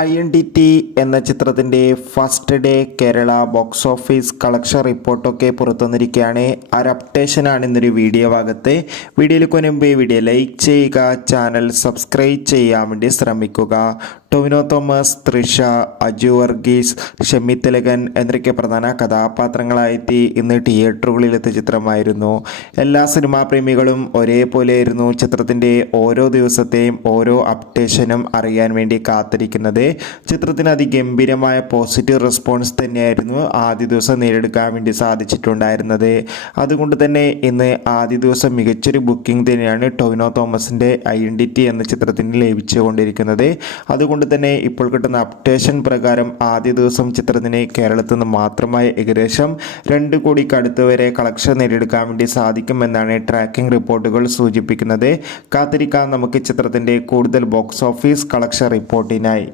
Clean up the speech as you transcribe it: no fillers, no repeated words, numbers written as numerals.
Identity എന്ന ചിത്രത്തിൻ്റെ first day Kerala box office collection റിപ്പോർട്ടൊക്കെ പുറത്തുവന്നിരിക്കുകയാണ്. ആ ഒരു അപ്ഡേഷനാണ് ഇന്നൊരു വീഡിയോ ഭാഗത്ത്. വീഡിയോയിൽ മുൻപ് വീഡിയോ ലൈക്ക് ചെയ്യുക, ചാനൽ സബ്സ്ക്രൈബ് ചെയ്യാൻ വേണ്ടി ശ്രമിക്കുക. ടൊവിനോ തോമസ്, തൃഷ, അജു വർഗീസ്, ഷെമി തിലകൻ എന്നൊക്കെ പ്രധാന കഥാപാത്രങ്ങളായെത്തി ഇന്ന് തിയേറ്ററുകളിലെത്തിയ ചിത്രമായിരുന്നു. എല്ലാ സിനിമാ പ്രേമികളും ഒരേപോലെയായിരുന്നു ചിത്രത്തിൻ്റെ ഓരോ ദിവസത്തെയും ഓരോ അപ്ഡേഷനും അറിയാൻ വേണ്ടി കാത്തിരിക്കുന്നത്. ചിത്രത്തിന് അതിഗംഭീരമായ പോസിറ്റീവ് റെസ്പോൺസ് തന്നെയായിരുന്നു ആദ്യ ദിവസം നേടിയെടുക്കാൻ വേണ്ടി സാധിച്ചിട്ടുണ്ടായിരുന്നത്. അതുകൊണ്ട് തന്നെ ഇന്ന് ആദ്യ ദിവസം മികച്ചൊരു ബുക്കിംഗ് തന്നെയാണ് ടൊവിനോ തോമസിൻ്റെ ഐഡന്റിറ്റി എന്ന ചിത്രത്തിന് ലഭിച്ചുകൊണ്ടിരിക്കുന്നത്. അതുകൊണ്ട് തന്നെ ഇപ്പോൾ കിട്ടുന്ന അപ്ഡേഷൻ പ്രകാരം ആദ്യ ദിവസം ചിത്രത്തിന് കേരളത്തിൽ നിന്ന് മാത്രമായി ഏകദേശം 2 കോടിക്ക് അടുത്ത് വരെ കളക്ഷൻ നേടിയെടുക്കാൻ വേണ്ടി സാധിക്കുമെന്നാണ് ട്രാക്കിംഗ് റിപ്പോർട്ടുകൾ സൂചിപ്പിക്കുന്നത്. കാത്തിരിക്കാൻ നമുക്ക് ചിത്രത്തിൻ്റെ കൂടുതൽ ബോക്സ് ഓഫീസ് കളക്ഷൻ റിപ്പോർട്ടിനായി.